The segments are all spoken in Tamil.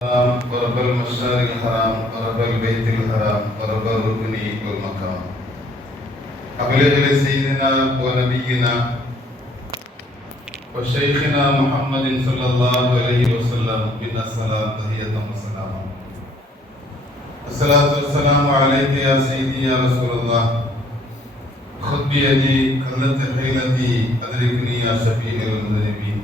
ورب المشعر الحرام ورب البيت الحرام ورب الركن والمقام أبلغ لسيدنا ونبينا وشيخنا محمد صلى الله عليه وسلم منا السلام تحية وسلاما. الصلاة والسلام عليك يا سيدي يا رسول الله. خذ بيدي قلت حيلتي أدركني يا شفيع المذنبين.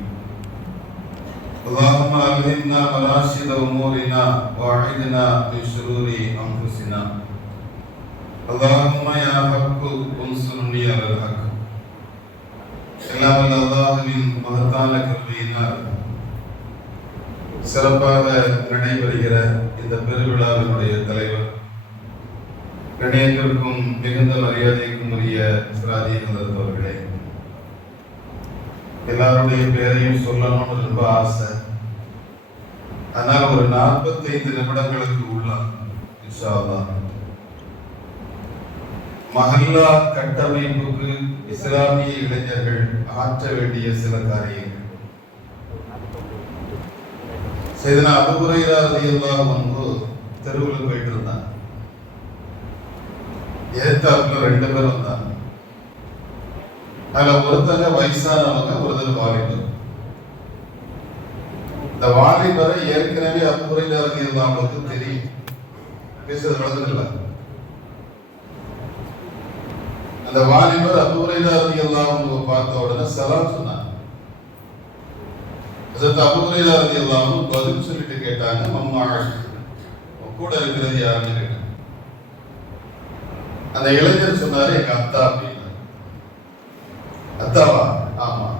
اللهم ألهمنا مراشد أمورنا وأعذنا من شرور أنفسنا. اللهم يا حق انصرني على الحق. எல்லாம் அல்லாஹ்வின் மகத்தான கருணையினால் சிறப்பாக நடைபெறுகிற இந்த பெருவிழாவினுடைய தலைவர், கணேசருக்கும் மிகுந்த மரியாதைக்கும் உரிய சிராஜி ஹதரத் அவர்களே, எல்லாருடைய பேரையும் சொல்லணும்னு ரொம்ப ஆசை. ஆனால் ஒரு 45 நிமிடங்களுக்கு உள்ள இன்ஷா அல்லாஹ் மஹல்லா கட்டமைப்புக்கு இஸ்லாமிய இளைஞர்கள் ஆற்ற வேண்டிய சில காரியங்கள். சையதுனா அபூ ஹுரைரா ரலியல்லாஹு அன்ஹு தெருவுல போயிட்டு இருந்தாங்க. ஏத்தாப்புல 2 பேர் வந்தாங்க. அதுல ஒருத்தங்க வயசானவங்க, ஒருத்தர் வாலிபர். இந்த வாலிபரை ஏற்கனவே அபூ ஹுரைரா ரலியல்லாஹு அன்ஹுக்கு தெரியும், பேசுறது நடந்ததில்லை. அந்த வாலிபர் அபூ ஹுரைரா ரலியல்லாஹு அன்ஹு பார்த்த உடனே சலாம் சொன்னாங்க. ஹஜ்ரத் அபூ ஹுரைரா ரலியல்லாஹு அன்ஹு பதில் சொல்லிட்டு கேட்டாங்க, மம்மா கூட இருக்கிறது யாருன்னு கேட்டாங்க. அந்த இளைஞர் சொன்னாரு, எங்க அத்தா அப்படின்னு. அத்தாவா? ஆமா.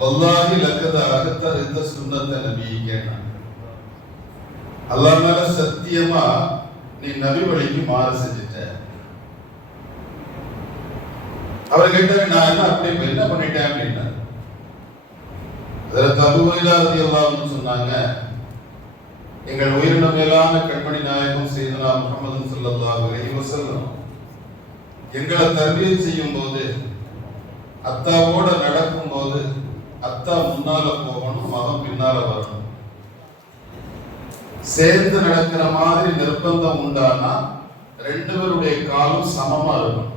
வல்லாஹி லக்கத அகத்தர் இந்த சுன்னத்த நபி கேட்டாங்க. அல்லாஹ் மேல சத்தியமா நீ நபி வழிக்கு மாறு செஞ்சுட்ட. அவர் கேட்டாரு, நான் என்ன பண்ணிட்டேன் அப்படின்னா, ஹஜ்ரத் அபூ ஹுரைரா ரலியல்லாஹு அன்ஹு சொன்னாங்க, எங்கள் உயிரின மேலான கண்மணி நாயகம் சையதுனா முஹம்மது ஸல்லல்லாஹு அலைஹி வஸல்லம் எங்களை தர்பியத் செய்யும் போது, அத்தாவோட நடக்கும் போது அத்தா முன்னால போகணும், மகன் பின்னால வரணும். சேர்ந்து நடக்கிற மாதிரி நிர்பந்தம் உண்டானா 2 பேருடைய காலும் சமமா இருக்கும்.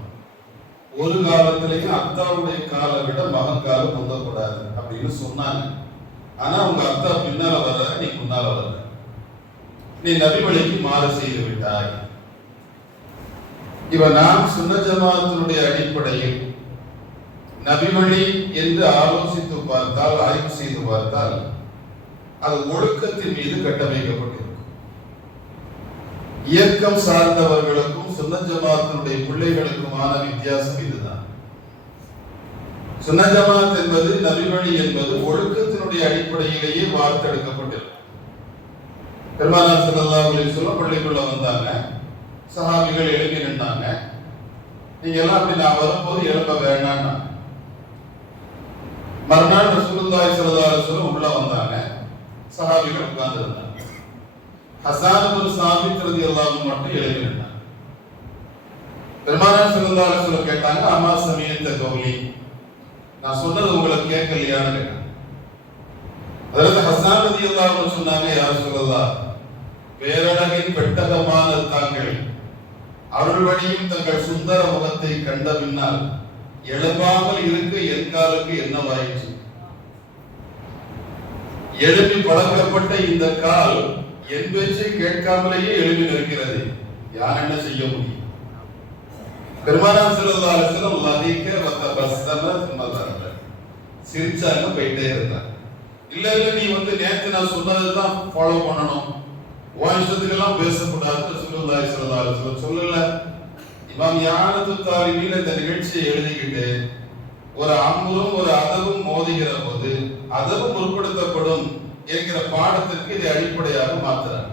ஒரு காலத்திலையும் அத்தாவுடைய காலை விட மகன் காலம் முந்தக்கூடாது அப்படின்னு சொன்னாங்க. ஆனா உங்க அத்தா பின்னால வர்ற, நீ முன்னால வர்ற, நீ நபி வழிக்கு மாறு செய்து விட்டாய். இவன் நாம் சுன்னத் ஜமாஅத்தினுடைய அடிப்படையில் நபி வழி என்று ஆலோசித்து பார்த்தால், ஆய்வு செய்து பார்த்தால், அது ஒழுக்கத்தின் மீது கட்டமைக்கப்பட்டிருக்கும். இயக்கம் சார்ந்தவர்களுக்கும் சுன்னத் ஜமாஅத்தினுடைய பிள்ளைகளுக்குமான வித்தியாசம் இதுதான். சுன்னத் ஜமாஅத் என்பது, நபி வழி என்பது ஒழுக்கத்தினுடைய அடிப்படையிலேயே வார்த்தெடுக்கப்பட்டிருக்கும். பெருமானார் ஸல்லல்லாஹு அலைஹி வஸல்லம் பள்ளிக்குள்ள வந்தாங்க, சஹாபிகள் எழுப்பி நின்னாங்க. நீங்க எல்லாம் அப்படி நான் வரும்போது எழுப்ப வேண்டாம்னா. மறுநாள் ரசூலுல்லாஹி ஸல்லல்லாஹு அலைஹி வஸல்லம் உள்ள வந்தாங்க, சஹாபிகள் உட்கார்ந்து இருந்தாங்க. ஹஸான் இப்னு சாபித் ரலியல்லாஹு அன்ஹு மட்டும் எழுப்பி நின்னாங்க. பெருமானார் ஸல்லல்லாஹு அலைஹி வஸல்லம் கேட்டாங்க, அம்மா சமீயத்த கௌலி, நான் சொன்னது உங்களுக்கு கேட்கலையான்னு கேட்டாங்க. அதற்கு ஹஸான் ரலியல்லாஹு அன்ஹு சொன்னாங்க, யா ரசூலல்லாஹ், பேரழகின் பெட்டகமான தாங்கள் அருள்வழியும் தங்கள் சுந்தர முகத்தை கண்ட பின்னால் எழுப்பாமல் இருக்க என் காலுக்கு என்னவாயிற்று? எழுப்பி பழக்கப்பட்ட இந்த கால் என் பேச்சை கேட்காமலேயே எழுப்பி நிற்கிறது, யார் என்ன செய்ய முடியும்? பெருமானார் ஸல்லல்லாஹு அலைஹி வஸல்லம் லதீக வதபஸ்ஸம சும்மதர, சிரிச்சாங்க, போயிட்டே இருந்தாங்க. இல்ல நீ நேத்து நான் சொன்னதுதான் ஃபாலோ பண்ணணும், வாய்ஸத்துக்கெல்லாம் பேசக்கூடாது ரசூலுல்லாஹி ஸல்லல்லாஹு அலைஹி வஸல்லம் சொல்லல. இமாம் யானத்து தாலிபீன் இந்த நிகழ்ச்சியை எழுதிக்கிட்டு, ஒரு அம்பும் ஒரு அதவும் மோதுகிற போது அதவும் முற்படுத்தப்படும் என்கிற பாடத்திற்கு இதை அடிப்படையாக மாத்துறாங்க.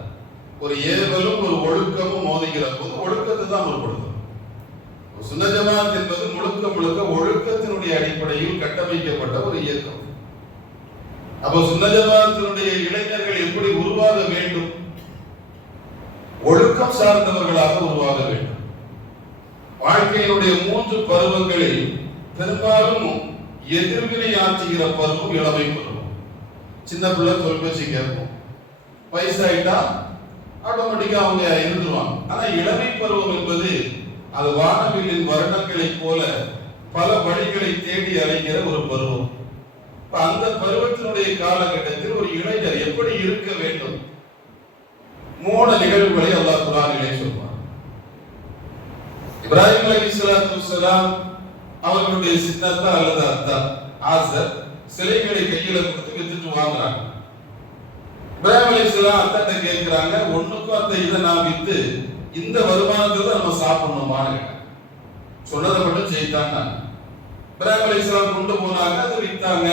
ஒரு ஏவலும் ஒரு ஒழுக்கமும் மோதுகிற போது ஒழுக்கத்தை தான் முற்படுத்தும். சுன்னத் ஜமாஅத் என்பது முழுக்க முழுக்க ஒழுக்கத்தினுடைய அடிப்படையில் கட்டமைக்கப்பட்ட ஒரு இயக்கம். அப்போ சுன்னத் ஜமாஅத்தினுடைய இளைஞர்கள் எப்படி உருவாக வேண்டும்? ஒழுக்கம் சார்ந்தவர்களாக உருவாக வேண்டும். வாழ்க்கையினுடைய 3 பருவங்களில் பெரும்பாலும் எதிர்வினை ஆற்றுகிற பருவம் இளமை பருவம். சின்ன பிள்ளை சொல் பேச்சு கேட்போம், வயசாயிட்டா ஆட்டோமேட்டிக்கா அவங்க இருந்துருவாங்க. ஆனா இளமை பருவம் என்பது அது வானவில்லின் வருடங்களைப் போல பல வழிகளை தேடி அலைகிற ஒரு பருவம். அந்த பருவத்தினுடைய காலகட்டத்தில் ஒரு இளைஞர் எப்படி இருக்க வேண்டும், 3 நிகழ்வுகளை அல்லாஹ் குர்ஆனிலே சொல்வார். இப்ராஹிம் அலைஹிஸ்ஸலாத்து வஸ்ஸலாம் அவர்களுடைய சின்னத்தா அல்லது அத்தா ஆசர் சிலைகளை கையில கொடுத்து வித்துட்டு வாங்குறாங்க. இப்ராஹிம் அலைஹிஸ்ஸலாம் அத்தாட்ட கேட்கிறாங்க, ஒண்ணுக்கும் அத்தை இதை நான் வித்து இந்த வருமானத்தை தான் நம்ம சாப்பிடணுமான்னு சொன்னதை மட்டும் செய்தாங்க. இப்ராஹிம் அலைஹிஸ்ஸலாம் கொண்டு போனாங்க, அதை வித்தாங்க.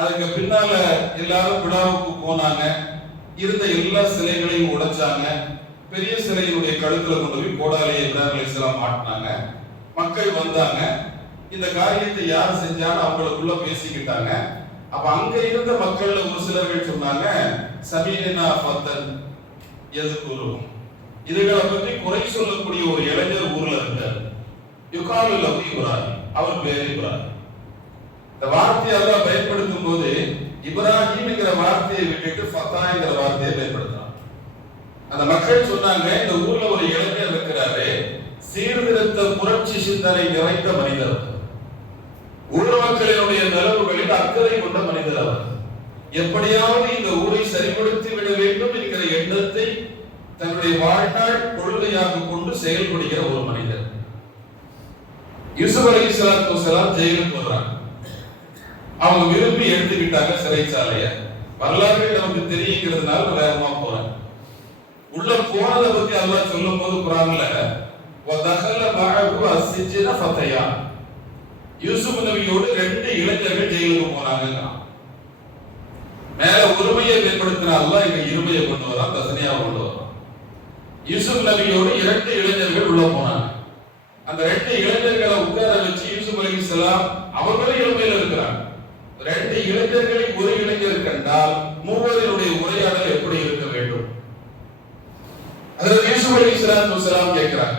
அதுக்கு பின்னால எல்லாரும் விழாவுக்கு போனாங்க. இருந்த எல்லா சிலைகளையும் உடைச்சாங்க. பெரிய சிலையினுடைய கழுத்துல கொண்டு போய் கோடாலியை இப்ராஹிம் அலைஹிஸ்ஸலாம் மாட்டினாங்க. மக்கள் வந்தாங்க. இந்த காரியத்தை யார் செஞ்சாலும் அவங்களுக்குள்ள பேசிக்கிட்டாங்க. அப்ப அங்க இருந்த மக்கள்ல ஒரு சிலர்கள் சொன்னாங்க, சமீனா ஃபத்தன் யذ்குருஹும், இதுகளை பற்றி குறை சொல்லக்கூடிய ஒரு இளைஞர் ஊர்ல இருந்தார். யுகாலு லஹு இப்ராஹிம், அவர் பேர் இப்ராஹிம். இந்த வார்த்தையை அல்லாஹ் பயன்படுத்தும் போது இப்ராஹிம்ங்கிற வார்த்தையை விட்டுட்டு ஃபத்தாங்கிற வார்த்தையை பயன்படுத்துறான். அந்த மக்கள் சொன்னாங்க, இந்த ஊர்ல ஒரு இளைஞர் இருக்கிறாரு, சீர்திருத்த புரட்சி சிந்தனை நிறைந்த மனிதர், ஊர் மக்களினுடைய நலவுகளில் அக்கறை கொண்ட மனிதர் அவர். எப்படியாவது இந்த ஊரை சரிப்படுத்தி விட வேண்டும் என்கிற எண்ணத்தை தன்னுடைய வாழ்நாள் கொள்கையாக கொண்டு செயல்படுகிற ஒரு மனிதர். யூசுப் அலைஹிஸ்ஸலாத்து வஸ்ஸலாம் ஜெயிலுக்கு வர்றாங்க. அவங்க விரும்பி எடுத்துக்கிட்டாங்க சிறைச்சாலைய. வரலாறு நமக்கு தெரியுங்கிறதுனால வேகமா போறாங்க. உள்ள போனதை பத்தி அல்லாஹ் சொல்லும் போது குர்ஆன்ல வதகல மஅஹு அஸ்ஸிஜ்ன ஃபதயா, யூசுப் நபியோடு 2 இளைஞர்கள் ஜெயிலுக்கு போனாங்க. மேல ஒருமையை ஏற்படுத்தின அல்லாஹ் இங்க இருமையை கொண்டு வரான், தசனியா கொண்டு வரான். யூசுப் நபியோடு 2 இளைஞர்கள் உள்ள போனாங்க. அந்த 2 இளைஞர்களை உட்கார வச்சு யூசுப் அலைஹிஸ்ஸலாம் அவர்களும் இளமையில இருக்கிறாங்க. 2 இளைஞர்களை ஒரு இளைஞர் கண்டால் மூவரினுடைய உரையாடல் எப்படி இருக்க வேண்டும்? ஹஜ்ரத் யூசுப் அலைஹிஸ்ஸலாத்து வஸ்ஸலாம் கேட்கிறாங்க,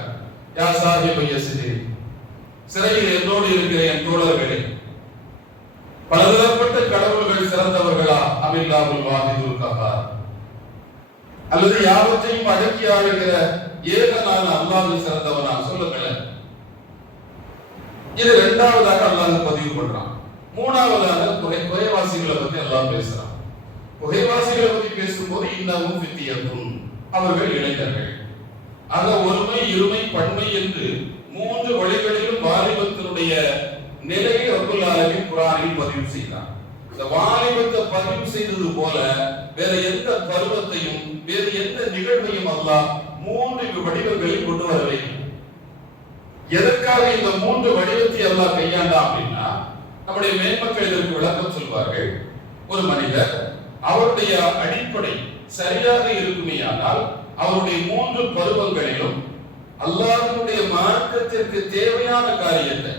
யா சாஹிபை யஸ்ரி, சிறையில் என்னோடு இருக்கிற என் தோழர்களே, பலதரப்பட்ட கடவுள்கள் சிறந்தவர்களா, அமில்லாஹுல் வாஹிதுல் கஹார், அல்லது யாவற்றையும் அடக்கி ஆளுகிற ஏகனான அல்லாஹ் சிறந்தவனா, சொல்லுங்களேன். இது 2வதாக அல்லாஹ் பதிவு பண்றான். 3வதாக குகைவாசிகளை பத்தி அல்லாஹ் பேசுறான். குகைவாசிகளை பத்தி பேசும்போது இன்னமும் ஃபித்தியத்துன், அவர்கள் இளைஞர்கள். ஆக ஒருமை, இருமை, பன்மை என்று 3 வழிகளிலும் வாலிபத்தினுடைய நிலையை ரப்பல் ஆலமீன் குர்ஆனில் பதிவு செய்தார். இந்த வாலிபத்தை பதிவு செய்தது போல வேற எந்த பருவத்தையும் வேறு எந்த நிகழ்வையும் அல்லாஹ் 3 வடிவங்களில் கொண்டு வரவில்லை. எதற்காக இந்த 3 வடிவத்தை அல்லாஹ் கையாண்டான் அப்படின்னா, நம்முடைய மேன்மக்கள் இதற்கு விளக்கம் சொல்வார்கள். ஒரு மனிதர் அவருடைய அடிப்படை சரியாக இருக்குமேயானால் அவருடைய 3 பருவங்களிலும் அல்லாஹ்வுடைய மார்க்கத்திற்கு தேவையான காரியத்தை,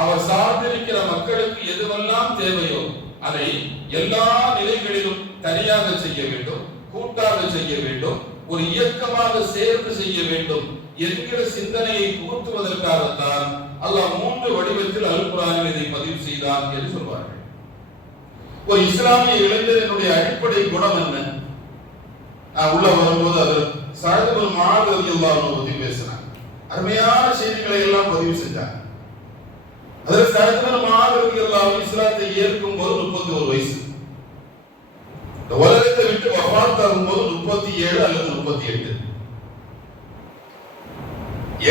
அவர் சார்ந்திருக்கிற மக்களுக்கு எதுவெல்லாம் தேவையோ அதை எல்லா நிலைகளிலும் தனியாக செய்ய வேண்டும், கூட்டாக செய்ய வேண்டும், ஒரு இயக்கமாக சேர்ந்து செய்ய வேண்டும் என்கிற சிந்தனையை புகுத்துவதற்காகத்தான் அல்லாஹ் 3 வடிவத்தில் அல் குர்ஆனில் இதை பதிவு செய்தான் என்று சொல்வார்கள். ஒரு இஸ்லாமிய இளைஞரினுடைய அடிப்படை குணம் என்ன? உள்ள வரும்போது அது சஅத் இப்னு முஆத் ரலியல்லாஹு அன்ஹு பத்தி பேசினாங்க. அருமையான செய்திகளை எல்லாம் பதிவு செஞ்சாங்க. அதில் சஅத் இப்னு முஆத் ரலியல்லாஹு அன்ஹு இஸ்லாத்தை ஏற்கும் போது 31 வயசு, இந்த உலகத்தை விட்டு வஃபாத் ஆகும்போது 37 அல்லது 38.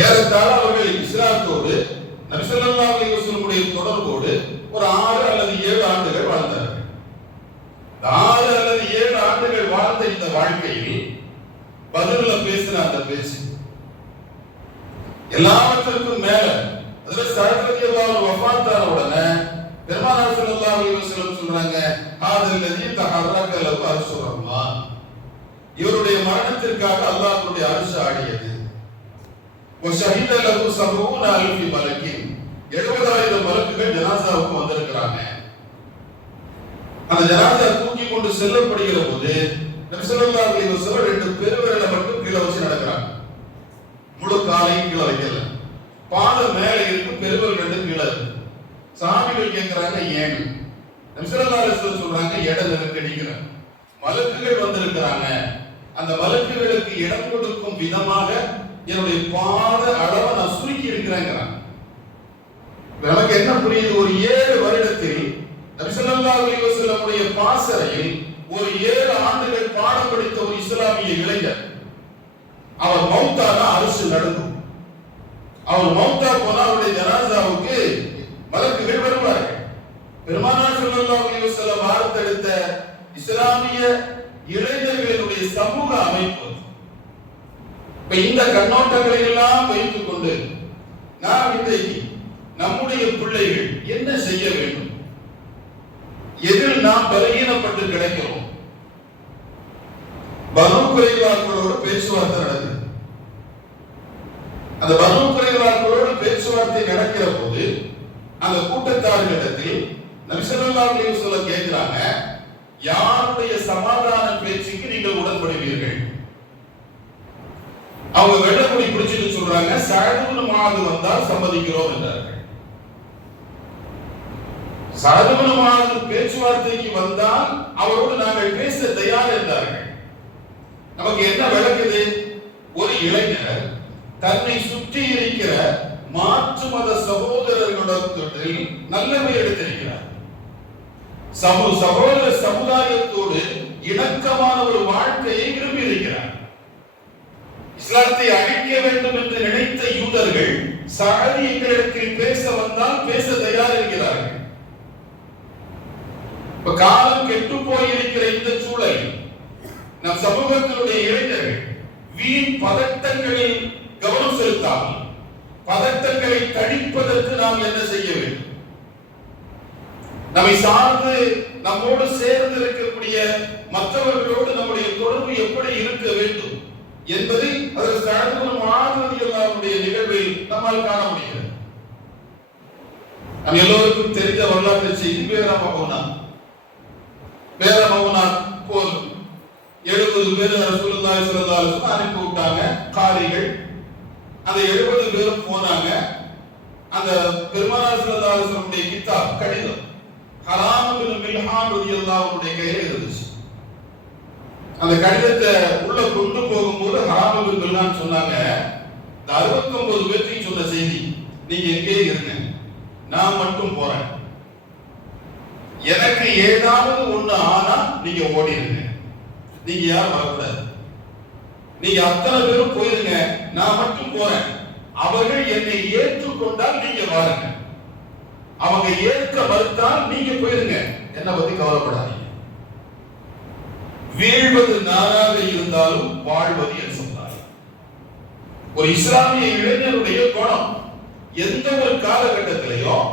ஏறத்தாழ அவர்கள் இஸ்லாத்தோடு நபி ஸல்லல்லாஹு அலைஹி வஸல்லம் தொடர்போடு ஒரு 6 அல்லது 7 ஆண்டுகள் வாழ்ந்தார்கள். 6 அல்லது 7 ஆண்டுகள் வாழ்ந்த இந்த வாழ்க்கையில் பதில்ல பேசின அந்த பேச்சு எல்லாவற்றிற்கும் மேல, அதுல சஅத் ரலியல்லாஹு அன்ஹு வஃபாத் ஆன உடனே பெருமானார் ஸல்லல்லாஹு அலைஹி வஸல்லம் சொல்றாங்க, ஹாதல் லதி தஹர்ரக லஹு அர்ஷுர் ரஹ்மான், இவருடைய மரணத்திற்காக அல்லாஹ்வுடைய அர்ஷ் ஆடியது. வஷஹித லஹு 70000 மலக்கின், 70000 மலக்குகள் ஜனாசாவுக்கு வந்திருக்கிறாங்க. அந்த ஜனாசா தூக்கி கொண்டு செல்லப்படுகிற போது நபி ஸல்லல்லாஹு அலைஹி வஸல்லம் 2 பெருவிரலை மட்டும் கீழே வச்சு நடக்கிறாங்க. முழு காலையும் கீழே வைக்கல. பாதம் மேல இருக்கு, பெருவிரல் 2 கீழே இருக்கு. சஹாபிகள் கேட்கிறாங்க ஏன்? நபி ஸல்லல்லாஹு அலைஹி வஸல்லம் சொல்றாங்க, எடை நெருக்கடிக்கிற மலக்குகள் வந்திருக்கிறாங்க, இருக்கிறாங்க. அந்த மலக்குகளுக்கு இடம் கொடுக்கும் விதமாக என்னுடைய பாத அளவை நான் சுருக்கி இருக்கிறேங்கிறாங்க. நமக்கு என்ன புரியுது? ஒரு 7 வருடத்தில் நபி ஸல்லல்லாஹு அலைஹி வஸல்லமுடைய பாசறையில் ஒரு 7 ஆண்டுகள் பாடம் படித்த ஒரு இஸ்லாமிய இளைஞர், அவர் மௌத்தானா அரசு நடக்கும். அவர் மௌத்தா போனா அவருடைய ஜனாசாவுக்கு மலக்குகள் வருவார்கள். பெருமானார் ஸல்லல்லாஹு அலைஹி வஸல்லம் வார்த்தெடுத்த இஸ்லாமிய இளைஞர்களுடைய சமூக அமைப்பு. இப்ப இந்த கண்ணோட்டங்களை எல்லாம் வைத்துக் கொண்டு நாம் இன்றைக்கு நம்முடைய பிள்ளைகள் என்ன செய்ய வேண்டும்? எதில் நாம் பலகீனப்பட்டு கிடைக்கிறோம்? பனு குறைவார்களோடு பேச்சுவார்த்தை நடக்குது. அந்த பனு குறைவார்களோடு பேச்சுவார்த்தை நடக்கிற போது அந்த கூட்டத்தார்களிடத்தில் நபி ஸல்லல்லாஹு அலைஹி வஸல்லம் கேட்கிறாங்க, யாருடைய சமாதான பேச்சுக்கு நீங்கள் உடன்படுவீர்கள்? அவங்க வெள்ளக்குடி பிடிச்சிட்டு சொல்றாங்க, சஅத் இப்னு முஆத் வந்தால் சம்மதிக்கிறோம் என்றார்கள். சஅத் இப்னு முஆத் பேச்சுவார்த்தைக்கு வந்தால் அவரோடு நாங்கள் பேச தயார் என்றார்கள். நமக்கு என்ன விளக்குது? ஒரு இளைஞர் தன்னை சுற்றி இருக்கிற மாற்று மத சகோதரர்களிடத்தில் நல்லவை எடுத்திருக்கிறார். சகோதர சமுதாயத்தோடு இணக்கமான ஒரு வாழ்க்கையை விரும்பி இருக்கிறார். இஸ்லாத்தை அழிக்க வேண்டும் என்று நினைத்த யூதர்கள் சஅத் எங்களிடத்தில் பேச வந்தால் பேச தயார் இருக்கிறார்கள். இப்ப காலம் கெட்டு போயிருக்கிற இந்த சூழல் நம் சமூகத்தினுடைய இளைஞர்கள் வீண் பதட்டங்களில் கவனம் செலுத்தாமல் பதட்டங்களை தணிப்பதற்கு நாம் என்ன செய்ய வேண்டும்? நம்மை சார்ந்து நம்மோடு சேர்ந்து இருக்கக்கூடிய மற்றவர்களோடு நம்முடைய தொடர்பு எப்படி இருக்க வேண்டும் என்பதை அதில் சஅத் இப்னு முஆத் ரலியல்லாஹு அன்ஹுடைய நிகழ்வில் நம்மால் காண முடிகிறது. நம்ம எல்லோருக்கும் தெரிந்த வரலாற்று செய்தி பேர மௌனா போல் 70 பேர் ரசூலுல்லாஹி ஸல்லல்லாஹு அலைஹி வஸல்லம் அனுப்பி விட்டாங்க காரிகள். அந்த 70 பேரும் போனாங்க. அந்த பெருமானார் ஸல்லல்லாஹு அலைஹி வஸல்லம் கிதாப் கடிதம் ஹராம் இப்னு மில்ஹான் ரலியல்லாஹு அன்ஹுடைய கையில் இருந்துச்சு. அந்த கடிதத்தை உள்ள கொண்டு போகும்போது ஹராம் இப்னு மில்ஹான் சொன்னாங்க, இந்த 69 பேருக்கு சொன்ன செய்தி, நீங்க எங்கே இருங்க, நான் மட்டும் போறேன். எனக்கு ஏதாவது ஒண்ணு ஆனா நீங்க ஓடிடுங்க, நீங்க யாரும் வரக்கூடாது. நீங்க அத்தனை பேரும் போயிருங்க, நான் மட்டும் போறேன். அவர்கள் என்னை ஏற்றுக்கொண்டால் நீங்க வாருங்க, அவங்க ஏற்க மறுத்தால் நீங்க போயிருங்க, என்ன பத்தி கவலைப்படாதீங்க. வீழ்வது நானாக இருந்தாலும் வாழ்வது என் சொன்னார். ஒரு இஸ்லாமிய இளைஞருடைய குணம். எந்த ஒரு காலகட்டத்திலையும்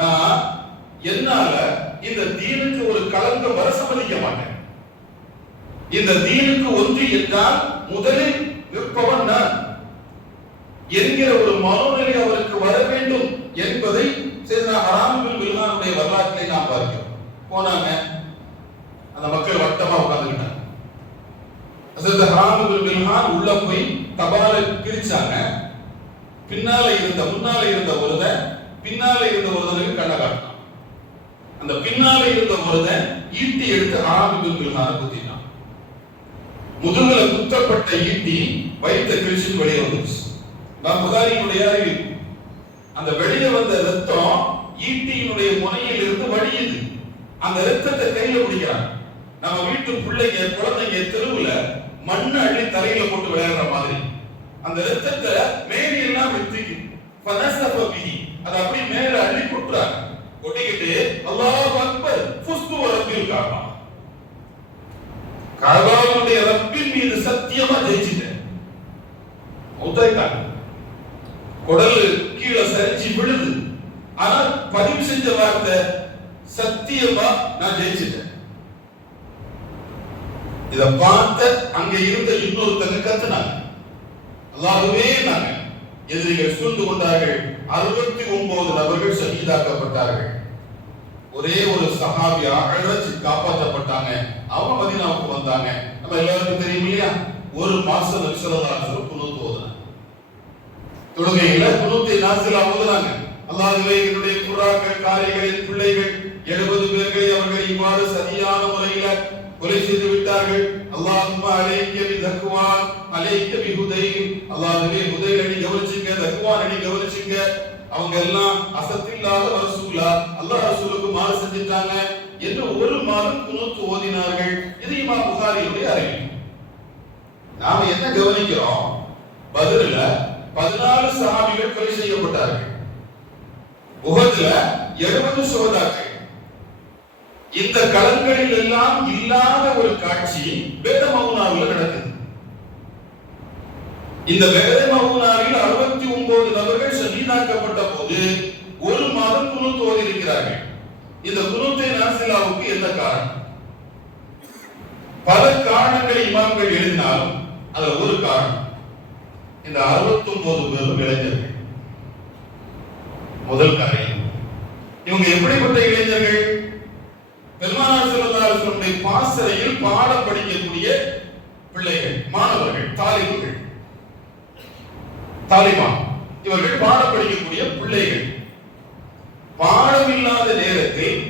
நான் என்னால இந்த தீனுக்கு ஒரு களங்கம் வர சம்மதிக்க மாட்டேன். இந்த தீனுக்கு ஒன்று என்றால் முதலில் நிற்பவன் நான் என்கிற ஒரு மனோநிலை அவருக்கு வர வேண்டும் என்பதை ஹராம் இப்னு மில்ஹானுடைய வரலாற்றை நாம் பார்க்கிறோம். போனாங்க, அந்த மக்கள் வட்டமா உட்கார்ந்துட்டாங்க. ஹராம் இப்னு மில்ஹான் உள்ள போய் தபாலை பிரிச்சாங்க. முன்னால இருந்த ஒருவன் பின்னால இருந்த ஒருவனுக்கு கண்ண காட்டினான். அந்த பின்னால இருந்த ஒருவன் ஈட்டி எடுத்து ஹராம் இப்னு மில்ஹானை குத்தினான். முதுகுல குத்தப்பட்ட ஈட்டி வயிற்றை கிழிச்சு வெளியே வந்துச்சு. நான் புகாரியினுடைய அறிவு, அந்த வெளியே வந்த ரத்தம் ஈட்டியினுடைய முனையில் இருந்து வடியுது. அந்த ரத்தத்தை கையில பிடிக்கிறாங்க. நம்ம வீட்டு பிள்ளைங்க குழந்தைங்க தெருவுல மண்ணை அள்ளி தலையில போட்டு விளையாடுற மாதிரி அந்த ரத்தத்தை மேரியெல்லாம் வெட்டிக்கு அதை அப்படி மேல அள்ளி கொட்டுறாங்க. கொட்டிக்கிட்டு அல்லாஹ் அக்பர் ஃபுஸ்து வரப்பில் காபா, காபாவுடைய ரப்பின் மீது சத்தியமா ஜெயிச்சிட்டேன். மௌத்தாயிட்டாங்க. குடல் கீழே சரிஞ்சு விழுது. ஆனா பதிவு செஞ்ச வார்த்தை சத்தியமா நான் ஜெயிச்சிட்டேன். இத பார்த்த அங்க இருந்த இன்னொருத்தங்க கத்துனாங்க, அல்லாஹ்வே நாங்க. எதிரிகள் சூழ்ந்து கொண்டார்கள். 69 நபர்கள் ஷஹீதாக்கப்பட்டார்கள். ஒரே ஒரு சஹாபி அழகி காப்பாற்றப்பட்டாங்க. அவங்க மதீனாவுக்கு வந்தாங்க. நம்ம எல்லாருக்கும் தெரியும் இல்லையா? ஒரு மாசம் நபி ஸல்லல்லாஹு அலைஹி வஸல்லம் குனூத் ஓதுனாங்க. தொழுகையில குனூத்தை நாசிலா ஓதுனாங்க. அல்லாஹ்வே என்னுடைய குர்ஆக்கள் காரிகளின் பிள்ளைகள் 70 பேர்களை அவர்கள் இவ்வாறு சரியான முறையில கொலை செய்து விட்டார்கள். அல்லாஹும்ம அலைக்க பிதக்வான் அலைக்க பிஹுதைல், அல்லாஹ்வே ஹுதைல் அணி கவனிச்சுங்க, தக்வான் அணி கவனிச்சுங்க. அவங்க எல்லாம் அசத்தில்லாத ரசூலா, அல்லாஹ் ரசூலுக்கு மாறு செஞ்சிட்டாங்க என்று ஒரு மாதம் குனூத் ஓதினார்கள். இது இமாம் புகாரியுடைய அறிவிப்பு. நாம என்ன கவனிக்கிறோம்? பத்ர்ல 14 சஹாபிகள் கொலை செய்யப்பட்டார்கள். உஹதுல 70 சுஹதாக்கள். இந்த களங்களில் எல்லாம் இல்லாத ஒரு காட்சி பேத மவுனாவில் நடக்குது. இந்த பேத மவுனாவில் 69 நபர்கள் ஷஹீதாக்கப்பட்ட போது ஒரு மாதம் குனூத் ஓதி இருக்கிறார்கள். இந்த குனூத்தை நாசிலாவுக்கு என்ன காரணம்? பல காரணங்களை இமாம்கள் எழுதினாலும் அதுல ஒரு காரணம், இந்த 69 பேரும் இளைஞர்கள். முதல் காரியம், இவங்க எப்படிப்பட்ட இளைஞர்கள்? பெருமானார் ஸல்லல்லாஹு அலைஹி வஸல்லம் பாசறையில் பாடம் படிக்கக்கூடிய பிள்ளைகள், மாணவர்கள், தாலிபுகள், தாலிபான். இவர்கள் பாடம் படிக்கக்கூடிய பிள்ளைகள். பாடம் இல்லாத நேரத்தில்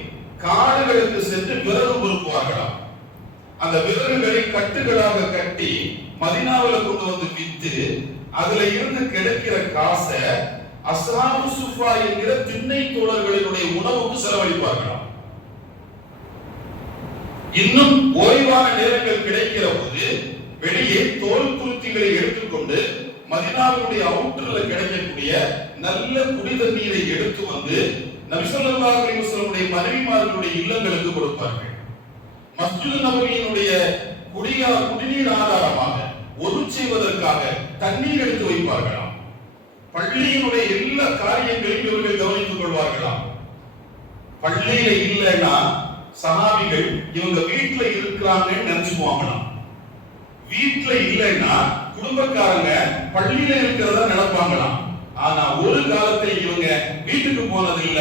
காடுகளுக்கு சென்று விறகு பொறுப்புவார்களாம். அந்த விறகுகளை கட்டுகளாக கட்டி மதீனாவுல கொண்டு வந்து வித்து அதுல இருந்து கிடைக்கிற காசை அஸ்ஹாபு சுஃபா என்கிற திண்ணை தோழர்களினுடைய உணவுக்கு செலவழிப்பார்களாம். இன்னும் ஓய்வான நேரங்கள் கிடைக்கிற போது வெளியே தோல் துருத்திகளை எடுத்துக்கொண்டு மதீனாவுடைய அவுட்டர்ல கிடைக்கக்கூடிய நல்ல குடி தண்ணீரை எடுத்து வந்து நபி ஸல்லல்லாஹு அலைஹி வஸல்லம் மனைவிமார்களுடைய இல்லங்களுக்கு கொடுப்பார்கள். மஸ்ஜித் நபவியினுடைய குடிநீர் ஆதாரமாக ஒது செய்வதற்காக தண்ணீர் எடுத்து வைப்பார்களாம். பள்ளியினுடைய எல்லா காரியங்களையும் இவர்கள் கவனித்துக் கொள்வார்களாம். பள்ளியில இல்லைன்னா சஹாபிகள் இவங்க வீட்டுல இருக்கிறாங்கன்னு நினைச்சுக்குவாங்களாம். வீட்டுல இல்லைன்னா குடும்பக்காரங்க பள்ளியில இருக்கிறதா நினைப்பாங்களாம். ஆனா ஒரு காலத்தை இவங்க வீட்டுக்கு போனது இல்ல,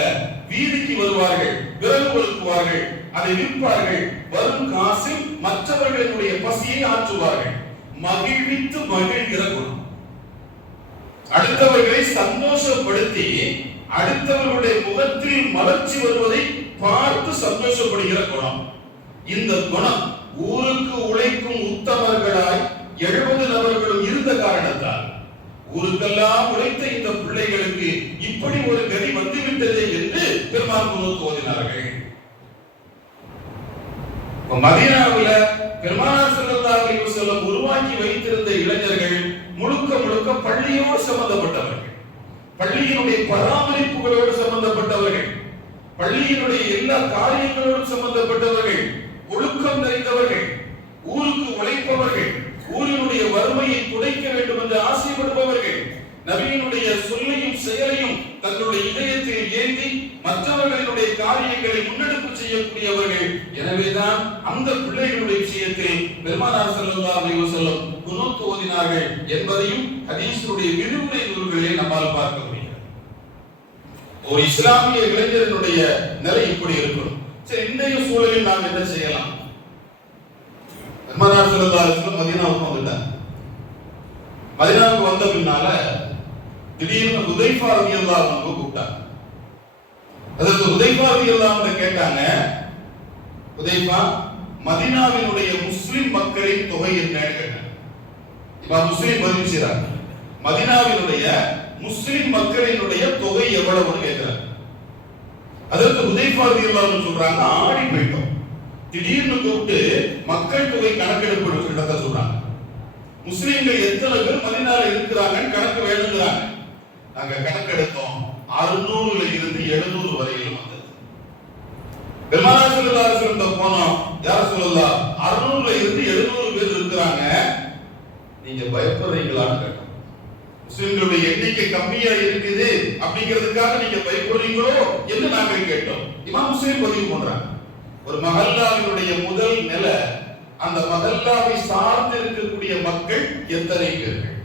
வீதிக்கு வருவார்கள், விறகு பொறுக்குவார்கள், அதை விற்பார்கள், வரும் காசில் மற்றவர்களுடைய பசியை ஆற்றுவார்கள். மகிழ்வித்து மகிழ்கிற குணம், அடுத்தவர்களை சந்தோஷப்படுத்தி அடுத்தவர்களுடைய முகத்தில் மலர்ச்சி வருவதை பார்த்து சந்தோஷப்படுகிற குணம். இந்த குணம் ஊருக்கு உழைக்கும் உத்தமர்களாய் 70 நபர்களும் இருந்த காரணத்தால் ஊருக்கெல்லாம் உழைத்த இந்த பிள்ளைகளுக்கு இப்படி ஒரு கதி வந்துவிட்டதே என்று பெருமான் குனூத் ஓதினார்கள். மதீனாவுல பெருமானார் ஸல்லல்லாஹு அலைஹி வஸல்லம் உருவாக்கி வைத்திருந்த இளைஞர்கள் முழுக்க முழுக்க பள்ளியோடு சம்பந்தப்பட்டவர்கள், பள்ளியினுடைய பராமரிப்புகளோடு சம்பந்தப்பட்டவர்கள், பள்ளியினுடைய எல்லா காரியங்களோடு சம்பந்தப்பட்டவர்கள், ஒழுக்கம் நிறைந்தவர்கள், ஊருக்கு உழைப்பவர்கள், ஊரினுடைய வறுமையை துடைக்க வேண்டும் என்று ஆசைப்படுபவர்கள், நபியினுடைய சொல்லையும் செயலையும் தங்களுடைய இதயத்தில் ஏந்தி மற்றவர்களுடைய காரியங்களை முன்னெடுப்பு செய்யக்கூடியவர்கள். எனவேதான் அந்த பிள்ளைகளுடைய விஷயத்தில் பெருமானார் ஸல்லல்லாஹு அலைஹி வஸல்லம் குனூத் ஓதினார்கள் என்பதையும் ஹதீஸுடைய விரிவுரை நூல்களிலே நம்மால் பார்க்க முடியும். ஒரு இஸ்லாமிய இளைஞனுடைய நிலை இப்படி இருக்கணும். சரி, இன்றைய சூழலில் நாம் என்ன செய்யலாம்? பெருமானார் ஸல்லல்லாஹு அலைஹி வஸல்லம் மதீனாவுக்கு வந்துட்டாங்க. மதீனாவுக்கு வந்த பின்னால திடீர்னு ஹுதைஃபா ரலியல்லாஹு அன்ஹு கூப்பிட்டாங்க. அதற்கு ஹுதைஃபா ரலியல்லாஹு அன்ஹு கேட்டாங்க, ஹுதைஃபா, மதீனாவினுடைய முஸ்லிம் மக்களின் தொகை என்னன்னு கேட்டாங்க. இப்ப முஸ்லிம் பதிவு செய்றாங்க, மதீனாவினுடைய முஸ்லிம் மக்களினுடைய தொகை எவ்வளவுன்னு கேட்கிறாங்க. அதற்கு ஹுதைஃபா ரலியல்லாஹு அன்ஹு சொல்றாங்க, ஆடி போயிட்டோம். திடீர்னு கூப்பிட்டு மக்கள் தொகை கணக்கெடுப்பு நடத்த சொல்றாங்க. முஸ்லிம்கள் எத்தனை பேர் மதீனால இருக்கிறாங்கன்னு கணக்கு வேணுங்கிறாங்க. நாங்க கணக்கெடுத்தோம், 600ல இருந்து 700 வரையிலும் வந்தது. பெருமானார் ஸல்லல்லாஹு அலைஹி வஸல்லம் போனோம், யார் சொல்லலாம், 600ல இருந்து 700 பேர் இருக்கிறாங்க, நீங்க பயப்படுறீங்களான்னு கேட்டோம். முஸ்லிம்களுடைய எண்ணிக்கை கம்மியா இருக்குது அப்படிங்கிறதுக்காக நீங்க பயப்படுறீங்களோ என்று நாங்கள் கேட்டோம். இமாம் முஸ்லிம் பதிவு பண்றாங்க, ஒரு மஹல்லாவினுடைய முதல் நிலை, அந்த மஹல்லாவை சார்ந்து இருக்கக்கூடிய மக்கள் எத்தனை பேர்கள்,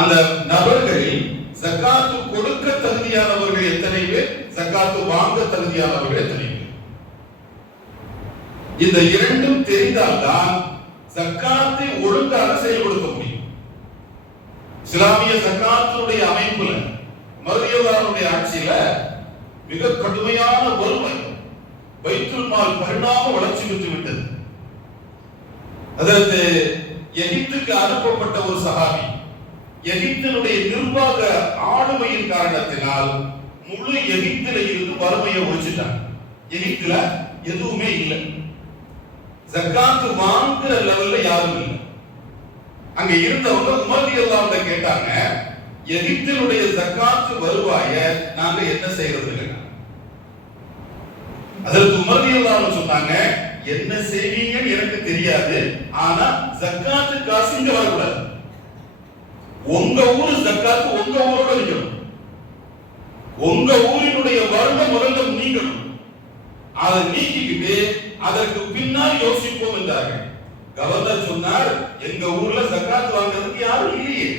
அந்த நபர்களில் ஜகாத்து கொடுக்க தகுதியானவர்கள் எத்தனை பேர், ஜகாத்து வாங்க தகுதியானவர்கள் எத்தனை பேர். இந்த இரண்டும் தெரிந்தால்தான் ஜகாத்தை ஒழுங்காக செயல்படுத்த முடியும். இஸ்லாமிய ஜகாத்துடைய அமைப்புல மர்யதானுடைய ஆட்சியில மிக கடுமையான வறுமை, பைத்துல் மால் பரிணாம வளர்ச்சி பெற்று விட்டது. அதற்கு எகிப்துக்கு அனுப்பப்பட்ட ஒரு சஹாபி எகிப்தினுடைய நிர்வாக ஆளுமையின் காரணத்தினால் முழு எகிப்தில இருந்து வறுமையை ஒழிச்சிட்டாங்க. எகிப்துல எதுவுமே இல்லை, ஜக்காத்து வாங்குற லெவல்ல யாரும் இல்லை. அங்க இருந்தவங்க உமர் ரலியல்லாஹு அன்ஹு கேட்டாங்க, எகிப்தினுடைய ஜக்காத்து வருவாய நாங்க என்ன செய்யறது? அதற்கு உமர் ரலியல்லாஹு அன்ஹு சொன்னாங்க, என்ன செய்வீங்கன்னு எனக்கு தெரியாது, ஆனா ஜக்காத்து காசு இங்க வரக்கூடாது. உங்க ஊரு ஜக்காத்து உங்க ஊரோட நிக்கணும், உங்க ஊரினுடைய வறுமை முதல்ல நீங்கணும். அதை நீக்கிக்கிட்டு அதற்கு பின்னால் யோசிப்போம் என்றார்கள். கவர்னர் சொன்னார், எங்க ஊர்ல ஜக்காத் வாங்குறதுக்கு யாரும் இல்லையே.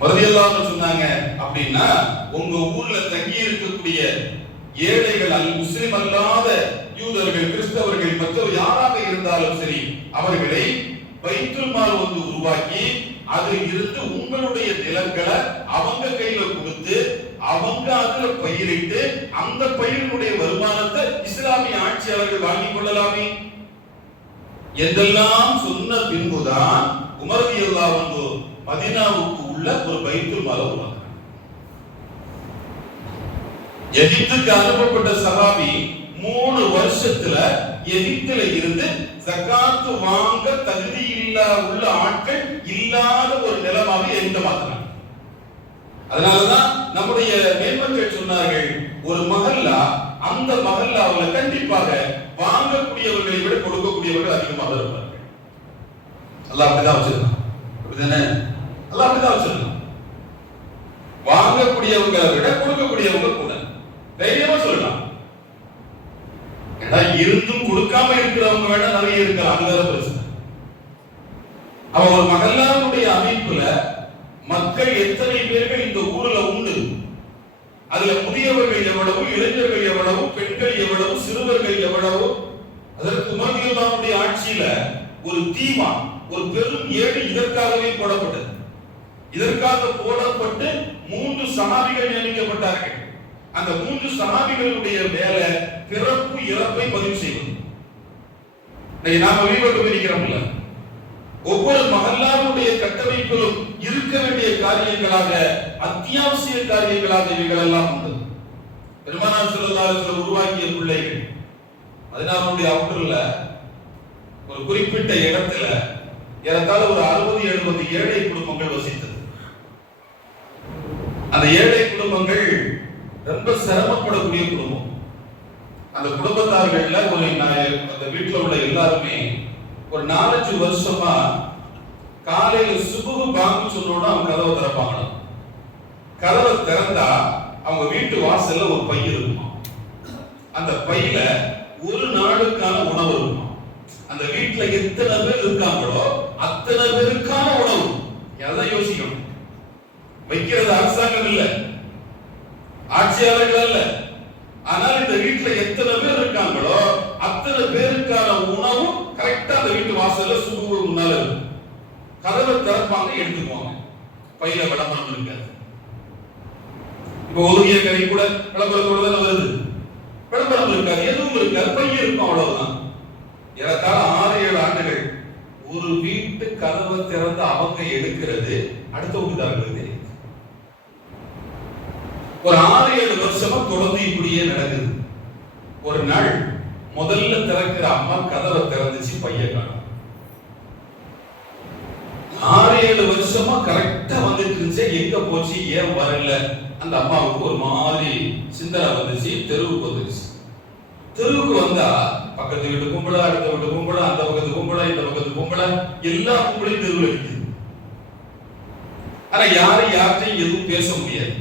மருதியெல்லாம் சொன்னாங்க, அப்படின்னா உங்க ஊர்ல தங்கி இருக்கக்கூடிய ஏழைகள் முஸ்லிம் அல்லாத யூதர்கள், கிறிஸ்தவர்கள், மற்றவர் யாராக இருந்தாலும் சரி, அவர்களை பைத்துல் மால் வந்து உருவாக்கி அதில் இருந்து உங்களுடைய நிலங்களை அவங்க கையில கொடுத்து அவங்க அதுல பயிரிட்டு அந்த பயிரினுடைய வருமானத்தை இஸ்லாமிய ஆட்சியாளர்கள் வாங்கிக் கொள்ளலாமே என்றெல்லாம் சொன்ன பின்புதான் உமர் ரலியல்லாஹு அன்ஹு மதீனாவுக்கு உள்ள ஒரு பைத்துல் மால் உருவாக்கினார். எகிப்துக்கு அனுப்பப்பட்ட சஹாபி 3 வருஷத்துல எகிப்துல இருந்து ஜக்காத்து வாங்க தகுதி உள்ள ஆட்கள் இல்லாத ஒரு நிலமாக எகிப்தை மாத்தினாங்க. அதனாலதான் நம்முடைய மேன்மக்கள் சொன்னார்கள், ஒரு மஹல்லா, அந்த மஹல்லாவுல கண்டிப்பாக வாங்கக்கூடியவர்களை விட கொடுக்கக்கூடியவர்கள் அதிகமாக இருப்பார்கள். அல்லாஹ் அப்படிதான் வச்சிருக்கான், அப்படிதானே? அல்லாஹ் அப்படிதான் வச்சிருக்கான். வாங்கக்கூடியவங்களை விட கொடுக்கக்கூடியவங்க கூட தைரியமா சொல்லலாம். ஏன்னா இருந்தும் கொடுக்காம இருக்கிறவங்க வேணா நிறைய இருக்கலாம், அதுதான் பிரச்சனை. அவன் ஒரு மஹல்லாவுடைய அமைப்புல மக்கள் எத்தனை பேர்கள் இந்த ஊர்ல உண்டு, அதுல முதியவர்கள் எவ்வளவு, இளைஞர்கள் எவ்வளவு, பெண்கள் எவ்வளவு, சிறுவர்கள் எவ்வளவு. அதற்கு உமர் ரலியல்லாஹு அன்ஹு ஆட்சியில ஒரு தீமா, ஒரு பெரும் ஏடு இதற்காகவே போடப்பட்டது. இதற்காக போடப்பட்டு 3 சஹாபிகள் நியமிக்கப்பட்டார்கள். அந்த 3 சஹாபிகளுடைய வேலை பிறப்பு இறப்பை பதிவு செய்வது. நாம வீடு இருக்கிறோம்ல, ஒவ்வொரு மஹல்லாவுடைய கட்டமைப்பிலும் இருக்க வேண்டிய காரியங்களாக, அத்தியாவசிய காரியங்களாக இவைகள் எல்லாம் உண்டு. பெருமானார் ஸல்லல்லாஹு அலைஹி வஸல்லம் உருவாக்கிய பிள்ளைகள் மதீனாவுடைய அவுட்டர்ல ஒரு குறிப்பிட்ட இடத்துல ஏறத்தாழ ஒரு 60-70 ஏழை குடும்பங்கள் வசித்தது. அந்த ஏழை குடும்பங்கள் ரொம்ப சிரமப்படக்கூடிய குடும்பம். அந்த குடும்பத்தார்கள்ல அந்த வீட்டுல உள்ள எல்லாருமே ஒரு 4-5 வருஷமா காலையில சுபஹு பாங்கு சொன்னோட அவங்க கதவை திறப்பாங்க. கதவை திறந்தா அவங்க வீட்டு வாசல்ல ஒரு பை இருக்குமா, அந்த பையில ஒரு நாளுக்கான உணவு இருக்குமா. அந்த வீட்டுல எத்தனை பேர் இருக்காங்களோ அத்தனை பேருக்கான உணவு. அதான் யோசிக்கணும். வைக்கிறது அரசாங்கம் இல்ல, ஆட்சியாளர்கள் அல்ல. ஆனால் இந்த வீட்டுல எத்தனை பேர் இருக்காங்களோ அத்தனை பேருக்கான உணவு கரெக்டா அந்த வீட்டு வாசல்ல சுபஹு முன்னால இருக்கும். கதவை திறப்பாங்க, எடுத்துக்குவாங்க. பையில விளம்பரம் இருக்காது. இப்ப ஒதுங்கிய கறி கூட விளம்பரத்தோட தான் வருது. விளம்பரம் இருக்காது, எதுவும் இருக்காது, பைய இருக்கும், அவ்வளவுதான். ஏறத்தாழ 6-7 ஆண்டுகள் ஒரு வீட்டு கதவை திறந்து அவங்க எடுக்கிறது அடுத்த வீட்டுதாரர்களுக்கு தெரியுது. ஒரு 6-7 வருஷமா தொடர்ந்து இப்படியே நடக்குது. ஒரு நாள் முதல்ல திறக்கிற அம்மா கதவை திறந்துச்சு, பைய காணும். 6-7 வருஷமா கரெக்டா வந்துட்டு இருந்துச்சு, எங்க போச்சு, ஏன் வரல? அந்த அம்மாவுக்கு ஒரு மாதிரி சிந்தனை வந்துச்சு. தெருவுக்கு வந்துருச்சு. தெருவுக்கு வந்தா பக்கத்து வீட்டு கும்பல, அடுத்த வீட்டு கும்பல, அந்த பக்கத்து கும்பல, இந்த பக்கத்து கும்பல, எல்லா கும்பலையும் தெருவில் இருக்குது. ஆனா யார்கிட்டையும் எதுவும் பேச முடியாது.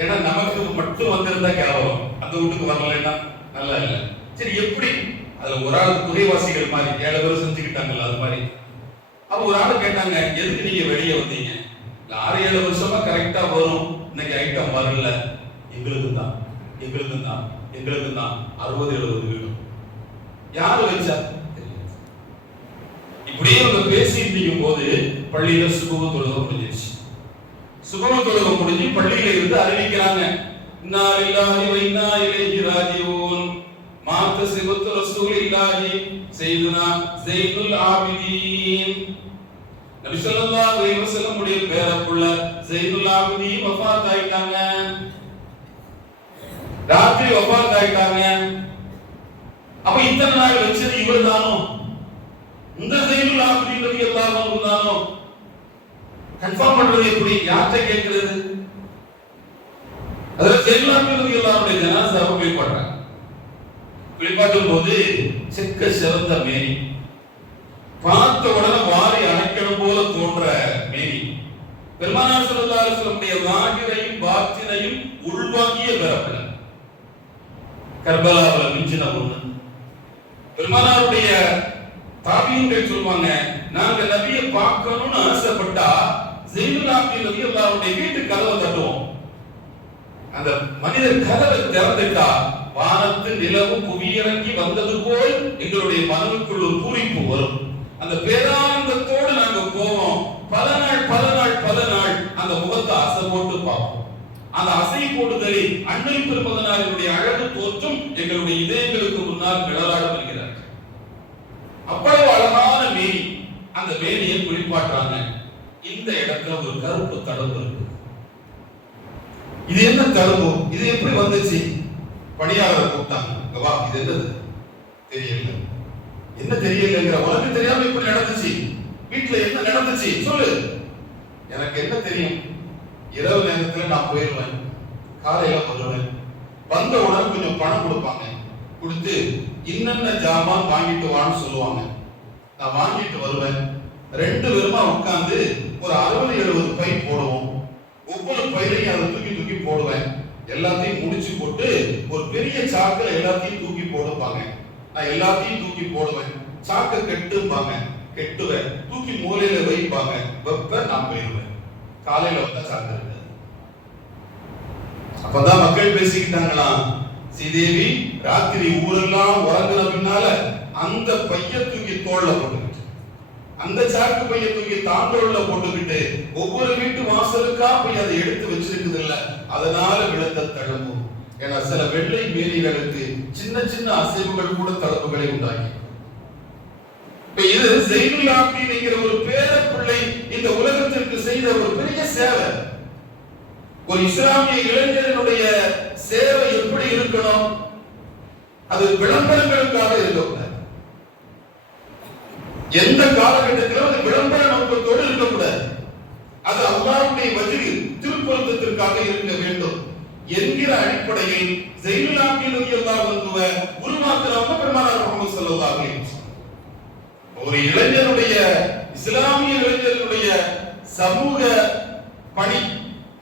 ஏன்னா நமக்கு மட்டும் வந்திருந்தா கேவலம், அந்த வீட்டுக்கு வரலன்னா நல்லா இல்லை. சரி, எப்படி? அதுல ஒரு ஆள் குறைவாசிகள் மாதிரி 7 பேர் செஞ்சுக்கிட்டாங்கல்ல, அது மாதிரி. அப்ப ஒரு ஆள் கேட்டாங்க, எதுக்கு நீங்க வெளியே வந்தீங்க? 6-7 வருஷமா கரெக்டா வரும், இன்னைக்கு ஐட்டம் வரல. எங்களுக்கு தான் 60-70 வீடு. யாரு வச்சா? இப்படியே அவங்க பேசிட்டு இருக்கும் போது பள்ளியில சுபஹு தொழுகை முடிஞ்சிருச்சு. சுபஹு தொழுகை முடிஞ்சு பள்ளியில இருந்து அறிவிக்கிறாங்க, இன்னா லில்லாஹி வ இன்னா இலைஹி ராஜிஊன். மாத்த சிவத்து ரசூலில்லாஹி சையதுனா ஸைனுல் ஆபிதீன். நபி ஸல்லல்லாஹு அலைஹி வஸல்லம் உடைய பேரப்புள்ள ஸைனுல் ஆபிதீன் வஃபாத் ஆயிட்டாங்க. ராத்திரி வஃபாத் ஆயிட்டாங்க. அப்ப இத்தனை நாள் வச்சது இவர் தானோ? இந்த ஸைனுல் ஆபிதீன் ரலியல்லாஹு அன்ஹு தானோ? கன்ஃபார்ம் பண்றது எப்படி? யார்கிட்ட கேட்கிறது? அதுல ஸைனுல் ஆபிதீன் ரலியல்லாஹு அன்ஹு ஜனாஸாவை குளிப்பாட்டுறாங்க. குளிப்பாட்டும் போது செக்க சிறந்த மேனி, பார்த்த உடனே வாரி அணைக்கணும் போல தோன்ற மேனி, பெருமானார் ஸல்லல்லாஹு அலைஹி வஸல்லம் லாஹிரையும் பாத்தினையும் உள்வாங்கிய பிறப்புல கர்பலாவுல மிஞ்சின ஒண்ணு. பெருமானாருடைய தாபீன்கள் சொல்வாங்க, நாங்க நபியை பார்க்கணும்னு ஆசைப்பட்டா ஸைனுல் ஆபிதீன் ரலியல்லாஹு அன்ஹு வீட்டு கதவை தட்டுவோம். அந்த மனிதர் கதவை திறந்துட்டா வானத்து நிலவு புவியிறங்கி வந்தது போல் எங்களுடைய மனதுக்குள் ஒரு பூரிப்பு வரும். அந்த பேரானந்தத்தோடு நாங்க போவோம். பல நாள் அந்த முகத்தை அசை போட்டு பார்ப்போம். அந்த அசை போடுதலில் அண்ணல் பெருமகனாரினுடைய அழகு தோற்றம் எங்களுடைய இதயங்களுக்கு முன்னால் நிழலாட வருகிறார். அவ்வளவு அழகான மேனி. அந்த மேனியை குளிப்பாட்டுறாங்க. இந்த இடத்துல ஒரு கருப்பு தடவு இருக்கு. இது என்ன தடவு? இது எப்படி வந்துச்சு? பணியாளரை கூப்பிட்டாங்க. வா, இது என்னது? தெரியல. என்ன தெரியலங்கிற? உனக்கு தெரியாம இப்படி நடந்துச்சு? வீட்டுல என்ன நடந்துச்சு சொல்லு. எனக்கு என்ன தெரியும்? இரவு நேரத்துல நான் போயிடுவேன், காலையில வருவேன். வந்த உடனே கொஞ்சம் பணம் கொடுப்பாங்க. கொடுத்து இன்னென்ன ஜாமான் வாங்கிட்டு வான்னு சொல்லுவாங்க. நான் வாங்கிட்டு வருவேன். ரெண்டு பேருமா உட்கார்ந்து ஒரு 60-70 பை போடுவோம். ஒவ்வொரு பையிலையும் அதை தூக்கி போடுவேன். எல்லாத்தையும் முடிச்சு போட்டு ஒரு பெரிய சாக்கில் எல்லாத்தையும் தூக்கி போடுவாங்க. நான் எல்லாத்தையும் தூக்கி போடுவேன். சாக்க கெட்டுப்பாங்க, கெட்டுவேன். தூக்கி மூலையில வைப்பாங்க, வைப்பேன். நான் போயிடுவேன். காலையில வந்தா சாக்கு இருக்காது. அப்பதான் மக்கள் பேசிக்கிட்டாங்களா, ஸ்ரீதேவி ராத்திரி ஊரெல்லாம் உறங்குன பின்னால அந்த பைய தூக்கி தோல்ல போட்டுக்கிட்டு, அந்த சாக்கு பைய தூக்கி தாண்டோல்ல போட்டுக்கிட்டு ஒவ்வொரு வீட்டு வாசலுக்கா போய் அதை எடுத்து வச்சிருக்குது இல்ல, அதனால விழுந்த தழும்பு. ஏன்னா சில வெள்ளை மேனிகளுக்கு சின்ன சின்ன அசைவுகள் கூட தழும்புகளை உண்டாக்கி. இது ஸைனுல் ஆபிதீன்ங்கிற ஒரு பேர பிள்ளை இந்த உலகத்திற்கு செய்த ஒரு பெரிய சேவை. ஒரு இஸ்லாமிய இளைஞனுடைய சேவை எப்படி இருக்கணும்? அது விளம்பரங்களுக்காக இருக்கக்கூடாது. எந்த காலகட்டத்திலும் அது விளம்பர நோக்கத்தோடு இருக்கக்கூடாது. அது அல்லாஹ்வுடைய வஜ்ஹ் திருப்பொருத்தத்திற்காக இருக்க வேண்டும் என்கிற அடிப்படையில் ஸைனுல் ஆபிதீன் ரலியல்லாஹு அன்ஹுவை உருவாக்குறவங்க பெருமானார் முஹம்மது ஸல்லல்லாஹு அலைஹி வஸல்லம். ஒரு இளைஞருடைய, இஸ்லாமிய இளைஞருடைய சமூக பணி,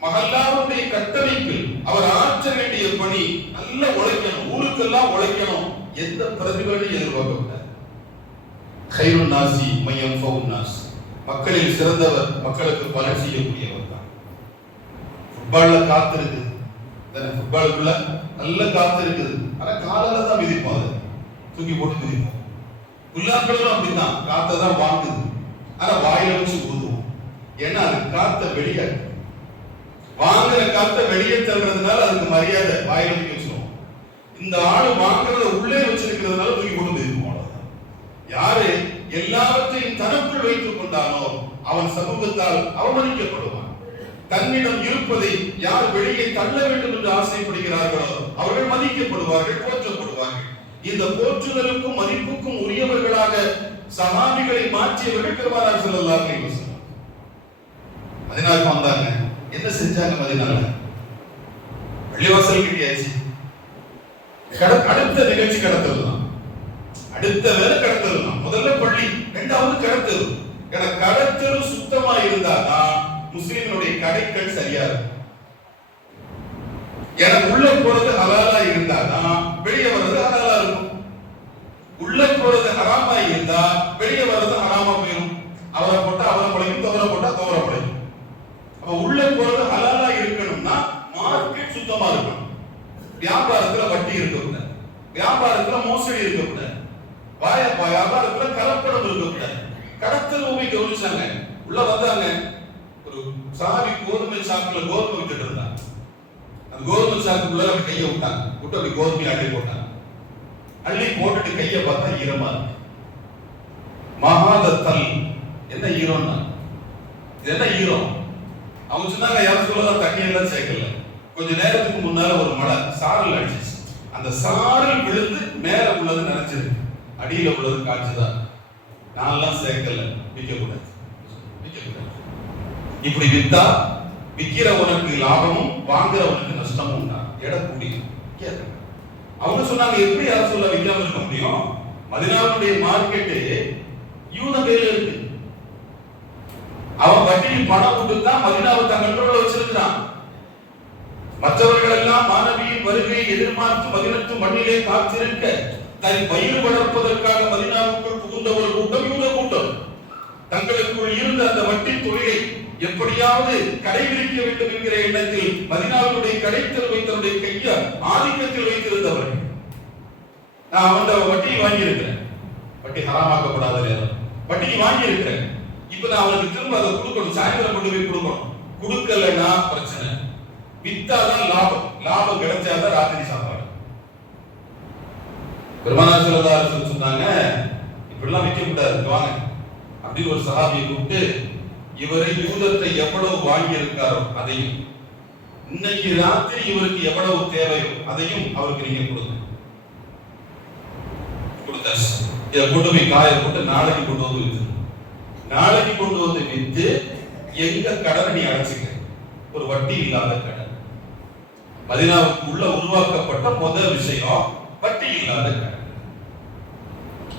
மஹல்லாவுடைய கட்டமைப்பில் அவர் ஆற்ற வேண்டிய பணி நல்ல உழைக்கணும், ஊருக்கெல்லாம் உழைக்கணும். எந்த பிரதிபலனையும் எதிர்பார்க்கக்கூடாது. கைருன் நாசி மையம் ஃபவுன் நாஸ், மக்களில் சிறந்தவர் மக்களுக்கு பலன் செய்யக்கூடியவர் தான். ஃபுட்பால்ல காத்து இருக்குது, ஃபுட்பாலுக்குள்ள நல்ல காத்து இருக்குது. ஆனா காலால தான் மிதிப்போம், தூக்கி போட்டு மிதிப்போம். புல்லாக்களும் அப்படிதான், காத்தை தான் வாங்குது. ஆனா வாயில வச்சு ஊதுவோம். ஏன்னா அது காத்த வெளியே, வாங்குற காத்த வெளியே தள்ளுறதுனால அதுக்கு மரியாதை, வாயில தூக்கி வச்சிருவோம். இந்த ஆளு வாங்குறத உள்ளே வச்சிருக்கிறதுனால தூக்கி போட்டு மிதிப்போம். யாரு எல்லாவற்றையும் தனக்குள் வைத்துக் கொண்டானோ அவன் சமூகத்தால் அவமதிக்கப்படுவான். தன்னிடம் இருப்பதை யார் வெளியே தள்ள வேண்டும் என்று ஆசைப்படுகிறார்களோ அவர்கள் மதிக்கப்படுவார்கள், போற்றப்படுவார்கள். இந்த போற்றுதலுக்கும் மதிப்புக்கும் உரியவர்களாக சஹாபிகளை மாற்றியவர்கள் பெருமானார் ஸல்லல்லாஹு அலைஹி வஸல்லம். அதனால வந்தாங்க. என்ன செஞ்சாங்க? மதீனால பள்ளிவாசல் கிட்டியாச்சு. அடுத்த நிகழ்ச்சி கடத்தல் தான். அடுத்த வேலை கடத்தல் தான். முதல்ல பள்ளி, இரண்டாவது கடத்தல். ஏன்னா கடத்தல் சுத்தமா இருந்தாதான் முஸ்லிம்களுடைய கடைகள் சரியா இருக்கும். எனக்கு உள்ள போறது ஹலாலா இருந்தாதான் வெளியே வர்றது ஹலாலா இருக்கும். உள்ள போறது ஹராமா இருந்தா வெளியே வர்றது ஹராமா போயிடும். அவரை போட்டா அவரை பழைக்கும், தவற போட்டா தவற பழைக்கும். அப்ப உள்ள போறது ஹலாலா இருக்கணும்னா மார்க்கெட் சுத்தமா இருக்கணும். வியாபாரத்துல வட்டி இருக்கக்கூடாது, வியாபாரத்துல மோசடி இருக்கக்கூடாது, வியாபாரத்துல கலப்படம் இருக்கக்கூடாது. கடத்தல் ஊமை கவனிச்சாங்க. உள்ள வந்தாங்க. ஒரு சாவி கோதுமை சாக்குல கோதுமை விட்டுட்டு இருந்தாங்க. அந்த கோதுமை சாக்குக்குள்ள கையை விட்டாங்க, விட்டு அப்படி கோதுமை அள்ளி போட்டாங்க. அள்ளி போட்டுட்டு கையை பார்த்தா ஈரமா இருக்கு. மகாதத்தல் என்ன ஈரம்னா இது என்ன ஈரம்? அவங்க சொன்னாங்க யாரும் சொல்லலாம் தண்ணி எல்லாம் சேர்க்கல. கொஞ்ச நேரத்துக்கு முன்னால ஒரு மழை சாரல் அடிச்சிச்சு. அந்த சாரல் விழுந்து மேல உள்ளது நினைச்சிருக்கு, அடியில உள்ளது காய்ச்சுதான். நான்லாம் சேர்க்கல, விற்க கூடாது. இப்படி வித்தா விக்கிறவனுக்கு லாபமும் வாங்குறவனுக்கு நஷ்டமும் தான். எடை கூடி அவங்க சொன்னாங்க எப்படி யாரும் சொல்ல விற்காம இருக்க முடியும்? மதீனாவுடைய மார்க்கெட்டு யூத கையில இருக்கு. அவன் வட்டியில் பணம் கொடுத்துதான் மதீனாவை தன் கண்ட்ரோல்ல வச்சிருக்கிறான். மற்றவர்கள் எல்லாம் மாணவியின் வருகையை எதிர்பார்த்து மதீனத்து மண்ணிலே காத்திருக்க தன் பயிர் வளர்ப்பதற்காக மதீனாவுக்குள் புகுந்த ஒரு கூட்டம் யூத கூட்டம். தங்களுக்குள் இருந்த அந்த வட்டி தொழிலை எப்படியாவது கடைபிடிக்க வேண்டும் என்கிற எண்ணத்தில் மதீனாவுடைய கடைத்தல் வைத்தவருடைய கையை ஆதிக்கத்தில் வைத்திருந்தவர்கள். நான் அவன் வட்டியை வாங்கியிருக்கிறேன், வட்டி ஹராமாக்கப்படாத நேரம் வட்டியை வாங்கியிருக்கிறேன். இப்ப நான் அவனுக்கு திரும்ப அதை கொடுக்கணும், சாயந்தரம் கொண்டு போய் கொடுக்கணும். கொடுக்கலன்னா பிரச்சனை, வித்தாதான் லாபம், லாபம் கிடைச்சாதான் ராத்திரி சாப்பாடு. பெருமானார் ஸல்லல்லாஹு அலைஹி வஸல்லம் சொன்னாங்க இப்படிலாம் விற்க கூடாது வாங்க அப்படின்னு ஒரு சஹாபியை கூப்பிட்டு இவரை யூதத்தை எவ்வளவு வாங்கி இருக்காரோ அதையும் இன்னைக்கு ராத்திரி இவருக்கு எவ்வளவு தேவையோ அதையும் அவருக்கு நீங்க கொடுங்க. கொடுத்தாச்சு. இதை கொண்டு போய் காய போட்டு நாளைக்கு கொண்டு வந்து வித்து, நாளைக்கு கொண்டு வந்து வித்து எங்க கடனை நீ அடைச்சிக்க. ஒரு வட்டி இல்லாத கடன். மதீனாவுக்கு உள்ள உருவாக்கப்பட்ட முதல் விஷயம் வட்டி இல்லாத கடன்.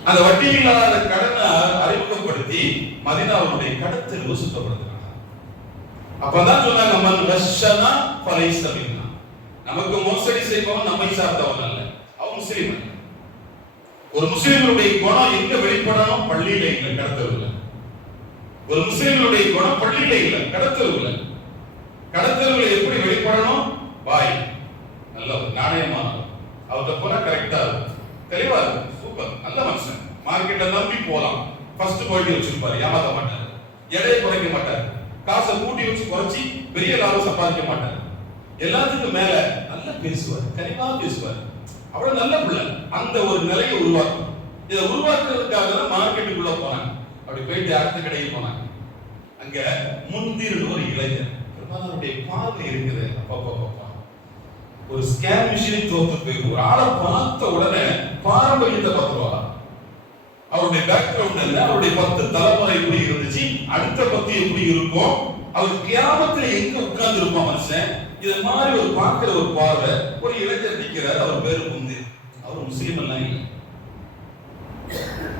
அந்த வட்டி இல்லாத கடனை அறிமுகப்படுத்தி மதீனாவுடைய கடத்தெருவு சுத்தப்படுத்துறாங்க. அப்பதான் சொன்னாங்க மன் ரஷனா ஃபலைஸ மின்னா. நமக்கு மோசடி செய்பவன் நம்மை சார்ந்தவன் அல்ல, அவன் முஸ்லிம். ஒரு முஸ்லிமுடைய குணம் எங்க வெளிப்படணும்? பள்ளியில இல்ல, கடத்தெருவுல. ஒரு முஸ்லிமுடைய குணம் பள்ளியில இல்ல, கடத்தெருவுல. கடத்தெருவுல எப்படி வெளிப்படணும்? வாய் நல்ல நாணயமா, அவர்கிட்ட போனா கரெக்டா இருக்கும், தெளிவா இருக்கும், சூப்பர், நல்ல மனுஷன், மார்க்கெட்டை நம்பி போலாம். ஃபர்ஸ்ட் குவாலிட்டி வச்சிருப்பாரு, ஏமாத்த மாட்டாரு, எடையை குறைக்க மாட்டாரு, காசை கூட்டி வச்சு குறைச்சி பெரிய லாபம் சம்பாதிக்க மாட்டாரு. எல்லாத்துக்கும் மேல நல்லா பேசுவார், கனிவா பேசுவார், அவ்வளவு நல்ல பிள்ளை. அந்த ஒரு நிலையை உருவாக்கும். இதை உருவாக்குறதுக்காக தான் மார்க்கெட்டுக்குள்ள போனாங்க. அப்படி போயிட்டு அடுத்த கடைக்கு போனாங்க. அங்க முந்திரு ஒரு இளைஞர், பெருமானாருடைய பார்வை இருக்குது. அப்பா ஒரு ஸ்கேன் மிஷினை தோத்து போயிருக்கு. ஒரு ஆளை பார்த்த உடனே பாரம்பரியத்தை பார்த்துருவா. அவருடைய பேக்ரவுண்ட் என்ன, அவருடைய 10 தலைமுறை எப்படி இருந்துச்சு, அடுத்த 10 எப்படி இருக்கும், அவர் கியாமத்துல எங்க உட்கார்ந்து இருப்பான் மனுஷன். இது மாதிரி ஒரு பார்க்கிற ஒரு பார்வை. ஒரு இளைஞர் நிற்கிறார், அவர் பேரு முந்திர். அவர் முஸ்லீம் எல்லாம் இல்லை.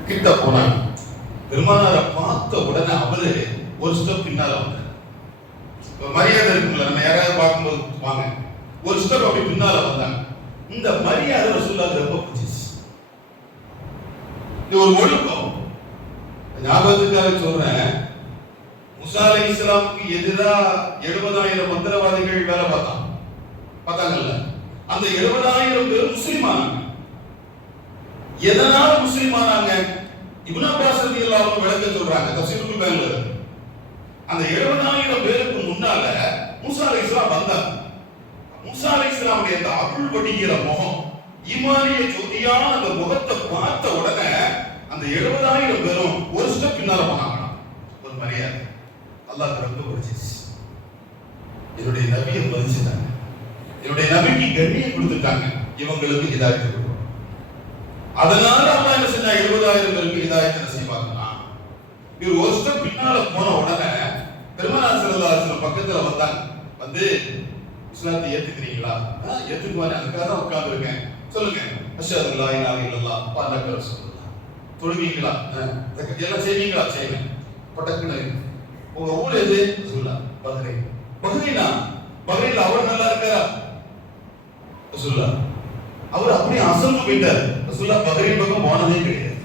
கிட்ட போனாங்க. பெருமானாரை பார்த்த உடனே அவரு ஒரு ஸ்டெப் பின்னால வந்தார். மரியாதை இருக்குல்ல, நம்ம யாராவது பார்க்கும்போது வாங்க, ஒரு ஸ்டெப் அப்படி பின்னால வந்தாங்க. இந்த மரியாதை ரசூலுல்லாஹ் ரொம்ப பிடிச்சிச்சு. இது ஒரு ஒழுக்கம். ஞாபகத்துக்காக சொல்றேன். மூசா அலைஹிஸ்ஸலாமுக்கு எதிராக 70,000 மந்திரவாதிகள் வேலை பார்த்தாங்கல்ல, அந்த 70,000 பேர் முஸ்லிம் ஆனாங்க. எதனால முஸ்லிம் ஆனாங்க? இப்னு அப்பாஸ் ரலியல்லாஹு அன்ஹு விளக்க சொல்றாங்க, தஃசீருல் பயான்ல. அந்த 70,000 பேருக்கு முன்னால மூசா அலைஹிஸ்ஸலாம் வந்தாங்க. மூசா அலைஹிஸ்ஸலாமுடைய அந்த அருள் வடிகிற முகம், ஈமானிய ஜோதியான அந்த முகத்தை பார்த்த உடனே அந்த 70,000 பேரும் ஒரு ஸ்டெப் பின்னால போனாங்க. ஒரு மரியாதை அல்லாஹ் ரொம்ப பிடிச்சிச்சு. என்னுடைய நபியை மதிச்சுட்டாங்க, என்னுடைய நபிக்கு கண்ணியம் கொடுத்துட்டாங்க, இவங்களுக்கு ஹிதாயத் கொடுக்கணும். அதனால அல்லாஹ் என்ன செஞ்சா 70,000 பேருக்கு ஹிதாயத் நசீபாக்குனா. இவர் ஒரு ஸ்டெப் பின்னால போன உடனே பெருமானார் ஸல்லல்லாஹு அலைஹி வஸல்லம் பக்கத்துல வந்தாங்க. வந்து இஸ்லாத்தை ஏத்துக்கிறீங்களா? ஏத்துக்குவானே, அதுக்காக தான் உட்கார்ந்துருக்கேன், சொல்லுங்க. அஷ்ஹது அல்லா இலாஹா இல்லல்லாஹ் வ அன்னக ரசூலுல்லாஹ். தொழுவீங்களா? எல்லாம் செய்வீங்களா? செய்வேன். பட்டக்குன்னு உங்க ஊர் எது? ரசூலுல்லாஹ். பஹ்ரைன். பஹ்ரைனா? பஹ்ரைன்ல அவர் நல்லா இருக்காரா? ரசூலுல்லாஹ். அவர் அப்படியே அசந்து போயிட்டார். ரசூலுல்லாஹ் பஹ்ரைன் பக்கம் போனதே கிடையாது.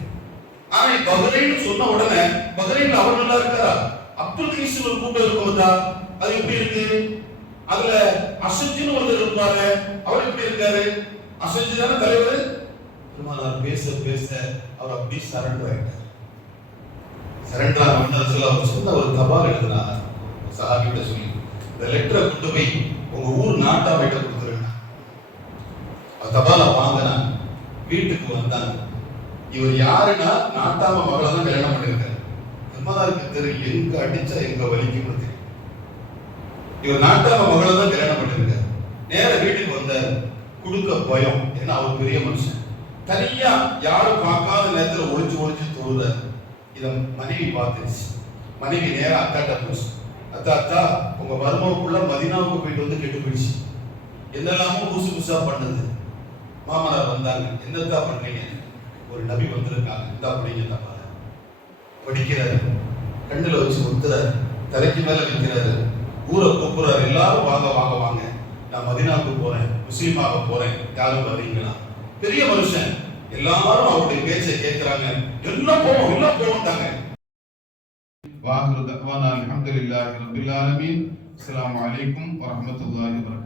ஆனா பஹ்ரைன் சொன்ன உடனே பஹ்ரைன்ல அவர் நல்லா இருக்காரா? அப்துல் கீஸ் ஒரு கூட்டம் இருக்கும்டா, அது எப்படி இருக்கு? அதுல அசஞ்சின்னு ஒருத்தர் இருப்பாரு, அவர் எப்படி இருக்காரு? அசஞ்சி தானே தலைவர். பெருமானார் பேச பேச அவர் அப்படியே சரண்டர் ஆயிட்டார். சரண்டர் ஆன அவர் சொந்த ஒரு தபால் எழுதினார். சஹாபிகிட்ட சொல்லி, இந்த லெட்டரை கொண்டு போய் உங்க ஊர் நாட்டாமைட்ட கொடுத்துருங்க. தபாலை வாங்கினாங்க. வீட்டுக்கு வந்தாங்க. இவர் யாருன்னா நாட்டாம மகளை தான் கல்யாணம் பண்ணிருக்காரு. பெருமானாருக்கு தெரியும் எங்க அடிச்சா எங்க வலிக்கும். இவர் நாட்டாம மகளை தான் கல்யாணம் பண்ணிருக்காரு. நேர வீட்டுக்கு வந்தார். கொடுக்க பயம், ஏன்னா அவர் பெரிய மனுஷன். தனியா யாரும் பார்க்காத நேரத்துல ஒளிச்சு ஒளிச்சு தொழுறாரு. இத மனைவி பார்த்துச்சு. மனைவி நேர அத்தாட்ட போச்சு. அத்தா உங்க மருமகுள்ள மதீனாவுக்கு போயிட்டு வந்து கெட்டு போயிடுச்சு, என்னெல்லாமோ புதுசு புதுசா பண்ணுது. மாமனார் வந்தாங்க. என்னத்தா பண்ணீங்க? ஒரு நபி வந்திருக்காங்க, இந்தா அப்படிங்க படிக்கிறாரு, கண்ணுல வச்சு முத்துறாரு, தலைக்கு மேல வைக்கிறாரு, ஊரை கூப்பிடுறாரு, எல்லாரும் வாங்க வாங்க வாங்க, நான் மதீனாவுக்கு போறேன், முஸ்லீமாக போறேன், யாரும் வர்றீங்களா? பெரிய மனுஷன். எல்லாரும் அவருடைய பேச்சை கேட்கிறாங்க. எல்லாம் போவோம்ட்டாங்க. வாஹிரு தஅவானா அல்ஹம்துலில்லாஹி ரப்பில் ஆலமீன். அஸ்ஸலாமு அலைக்கும் வரஹ்மத்துல்லாஹி வபரகாத்துஹு.